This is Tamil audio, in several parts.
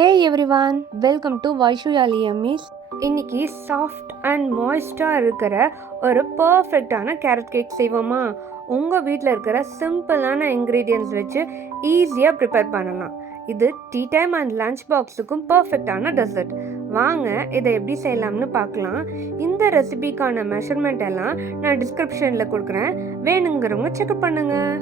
ஹே எவ்ரிவான், வெல்கம் டு வைஷுயாலி அம்மீஸ். இன்னைக்கு சாஃப்ட் அண்ட் மாய்ஸ்டாக இருக்கிற ஒரு பர்ஃபெக்டான கேரட் கேக் செய்வோமா? உங்கள் வீட்டில் இருக்கிற சிம்பிளான இன்க்ரீடியன்ட்ஸ் வச்சு ஈஸியாக ப்ரிப்பேர் பண்ணலாம். இது டீ டைம் அண்ட் லஞ்ச் பாக்ஸுக்கும் பர்ஃபெக்டான டெசர்ட். வாங்க இதை எப்படி செய்யலாம்னு பார்க்கலாம். இந்த ரெசிபிக்கான மெஷர்மெண்ட் எல்லாம் நான் டிஸ்கிரிப்ஷனில் கொடுக்குறேன், வேணுங்கிறவங்க செக் பண்ணுங்கள்.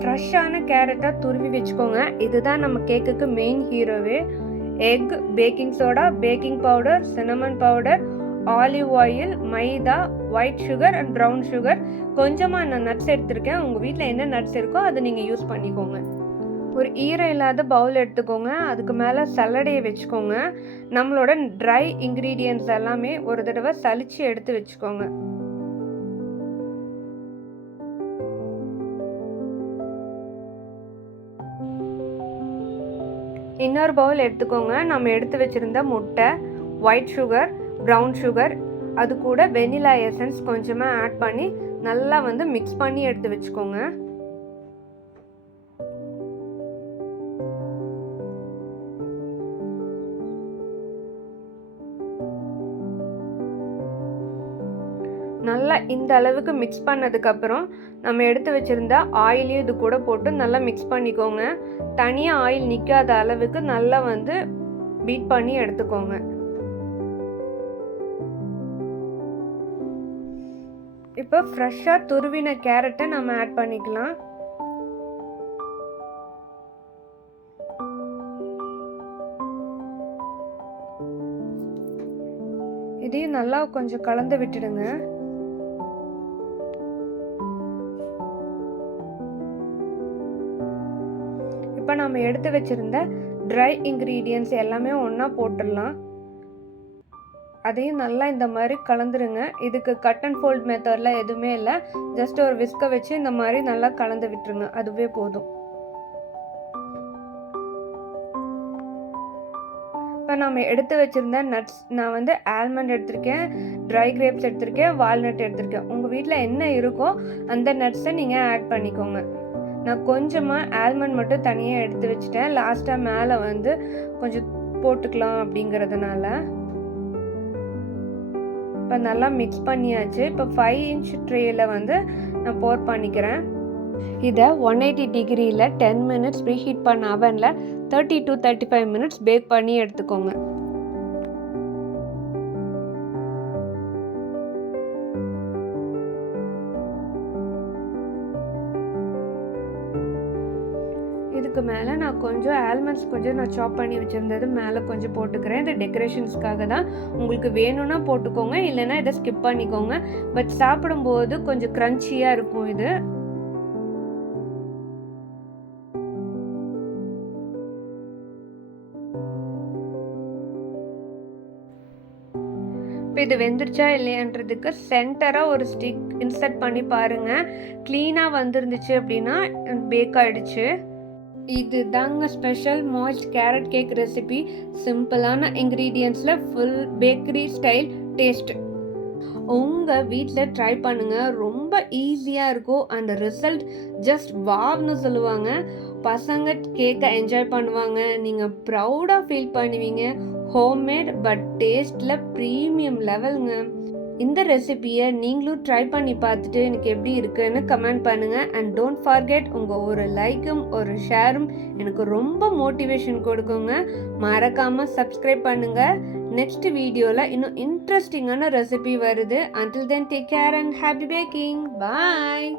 ஃப்ரெஷ்ஷான கேரட்டாக துருவி வச்சுக்கோங்க. இதுதான் நம்ம கேக்குக்கு மெயின் ஹீரோவே. Egg, baking soda, baking powder, cinnamon powder, olive oil, maida, white sugar and brown sugar. கொஞ்சமாக நான் நட்ஸ் எடுத்திருக்கேன். உங்கள் வீட்டில் என்ன நட்ஸ் இருக்கோ அதை நீங்கள் யூஸ் பண்ணிக்கோங்க. ஒரு ஈரம் இல்லாத பவுல் எடுத்துக்கோங்க. அதுக்கு மேலே சல்லடையை வச்சுக்கோங்க. நம்மளோட ட்ரை இன்க்ரீடியன்ட்ஸ் எல்லாமே ஒரு தடவை சலிச்சு எடுத்து வச்சுக்கோங்க. இன்னொரு பவுல் எடுத்துக்கோங்க. நம்ம எடுத்து வச்சுருந்த முட்டை, ஒயிட் சுகர், ப்ரௌன் சுகர், அது கூட வெனிலா எசன்ஸ் கொஞ்சமாக ஆட் பண்ணி நல்லா மிக்ஸ் பண்ணி எடுத்து வச்சுக்கோங்க. நல்லா இந்த அளவுக்கு மிக்ஸ் பண்ணதுக்கப்புறம் நம்ம எடுத்து வச்சுருந்த ஆயிலையும் இது கூட போட்டு நல்லா மிக்ஸ் பண்ணிக்கோங்க. தனியாக ஆயில் நிற்காத அளவுக்கு நல்லா பீட் பண்ணி எடுத்துக்கோங்க. இப்போ ஃப்ரெஷ்ஷாக துருவின கேரட்டை நம்ம ஆட் பண்ணிக்கலாம். இதையும் நல்லா கொஞ்சம் கலந்து விட்டுடுங்க. இப்போ நம்ம எடுத்து வச்சுருந்த ட்ரை இன்க்ரீடியன்ட்ஸ் எல்லாமே ஒன்றா போட்டுடலாம். அதையும் நல்லா இந்த மாதிரி கலந்துருங்க. இதுக்கு கட் அண்ட் ஃபோல்ட் மெத்தட்லாம் எதுவுமே இல்லை. ஜஸ்ட் ஒரு விஸ்கை வச்சு இந்த மாதிரி நல்லா கலந்து விட்டுருங்க, அதுவே போதும். இப்போ நம்ம எடுத்து வச்சுருந்த நட்ஸ், நான் ஆல்மண்ட் எடுத்திருக்கேன், ட்ரை கிரேப்ஸ் எடுத்திருக்கேன், வால்நட் எடுத்திருக்கேன். உங்கள் வீட்டில் என்ன இருக்கோ அந்த நட்ஸை நீங்கள் ஆட் பண்ணிக்கோங்க. நான் கொஞ்சமாக ஆல்மண்ட் மட்டும் தனியாக எடுத்து வச்சுட்டேன். லாஸ்ட்டாக மேலே கொஞ்சம் போட்டுக்கலாம் அப்படிங்கிறதுனால. இப்போ நல்லா மிக்ஸ் பண்ணியாச்சு. இப்போ 5 இன்ச் ட்ரேயில் நான் போர் பண்ணிக்கிறேன். இதை 180 டிகிரியில் 10 மினிட்ஸ் ப்ரீஹீட் பண்ண அவனில் 30 to 35 மினிட்ஸ் பேக் பண்ணி எடுத்துக்கோங்க. இதுக்கு மேலே நான் கொஞ்சம் ஆல்மண்ட்ஸ் நான் சாப் பண்ணி வச்சுருந்தது மேலே கொஞ்சம் போட்டுக்கிறேன். இது டெக்கரேஷன்ஸ்க்காக தான். உங்களுக்கு வேணும்னா போட்டுக்கோங்க, இல்லைன்னா இதை ஸ்கிப் பண்ணிக்கோங்க. பட் சாப்பிடும்போது கொஞ்சம் க்ரன்ச்சியாக இருக்கும் இது. இப்போ இது வெந்துருச்சா இல்லையான்றதுக்கு சென்டராக ஒரு ஸ்டிக் இன்சர்ட் பண்ணி பாருங்கள். க்ளீனாக வந்துருந்துச்சு அப்படின்னா பேக் ஆகிடுச்சு. இது தாங்க special moist carrot cake recipe. சிம்பிளான இன்க்ரீடியன்ட்ஸில் ஃபுல் பேக்கரி ஸ்டைல் டேஸ்ட். உங்கள் வீட்டில் ட்ரை பண்ணுங்கள், ரொம்ப ஈஸியாக இருக்கும். அந்த ரிசல்ட் ஜஸ்ட் வாவ்னு சொல்லுவாங்க. பசங்க கேக்கை என்ஜாய் பண்ணுவாங்க, நீங்கள் ப்ரௌடாக ஃபீல் பண்ணுவீங்க. ஹோம்மேட் பட் டேஸ்ட்டில் ப்ரீமியம் லெவலுங்க. இந்த ரெசிபியை நீங்களும் ட்ரை பண்ணி பார்த்துட்டு எனக்கு எப்படி இருக்குன்னு கமெண்ட் பண்ணுங்கள். அண்ட் டோன்ட் ஃபார்கெட், உங்கள் ஒரு லைக்கும் ஒரு ஷேரும் எனக்கு ரொம்ப மோட்டிவேஷன் கொடுக்குங்க. மறக்காமல் சப்ஸ்கிரைப் பண்ணுங்கள். நெக்ஸ்ட் வீடியோவில் இன்னும் இன்ட்ரெஸ்டிங்கான ரெசிபி வருது. Until then take care and happy baking. Bye.